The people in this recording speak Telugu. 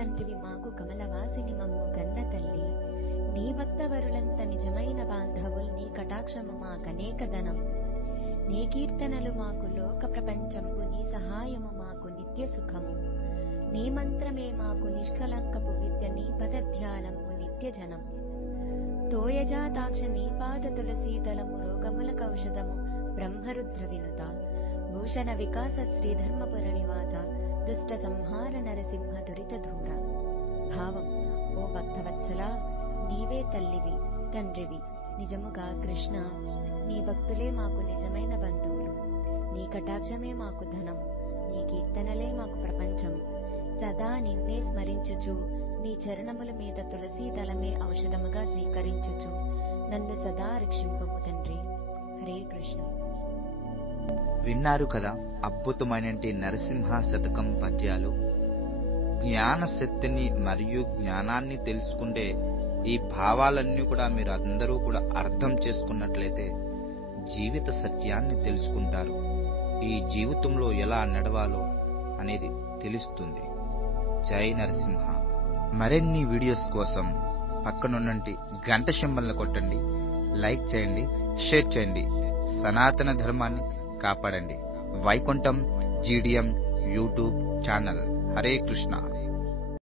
తండ్రివి మాకు కమలవాసిని మమ్ము గన్న తల్లి, నీ భక్తవరులంత నిజమైన బాంధవుల్, నీ కటాక్షము మాకనేక ధనం, నీ కీర్తనలు మాకు లోక ప్రపంచంపు, నీ సహాయము మాకు నిత్య సుఖము, నీ మంత్రమే మాకు నిష్కలంకపు విద్య, నీ పదధ్యానంపు నిత్య జనం, తోయజాతాక్ష నీ పాద తులసీదళము, రోగముల కౌషధము బ్రహ్మరుద్ర వినుత, భూషణ వికాస శ్రీధర్మపుర నివాస, దుష్ట సంహార నరసింహ దురిత దూర. భావం: ఓ భక్తవత్సల, నీవే తల్లివి తండ్రివి, నిజముగా కృష్ణ నీ భక్తులే మాకు నిజమైన బంధువులు, నీ కటాక్షమే మాకు ధనం, నీ కీర్తనలే మాకు ప్రపంచం, సదా నిన్నే స్మరించుచు నీ చరణముల మీద తులసీదళమే ఔషధముగా స్వీకరించుచు నన్ను సదా రక్షింపము తండ్రి. హరే కృష్ణ. విన్నారు కదా అద్భుతమైన నరసింహ శతకం పద్యాలు. జ్ఞాన శక్తిని మరియు జ్ఞానాన్ని తెలుసుకుంటే ఈ భావాలన్నీ కూడా మీరు అందరూ కూడా అర్థం చేసుకున్నట్లయితే జీవిత సత్యాన్ని తెలుసుకుంటారు. ఈ జీవితంలో ఎలా నడవాలో అనేది తెలుస్తుంది. జై నరసింహ. మరిన్ని వీడియోస్ కోసం పక్కనున్నటి గంట సింబల్ని కొట్టండి, లైక్ చేయండి, షేర్ చేయండి. సనాతన ధర్మాన్ని కాపాడండి. Vaikuntham GDM YouTube channel. Hare Krishna.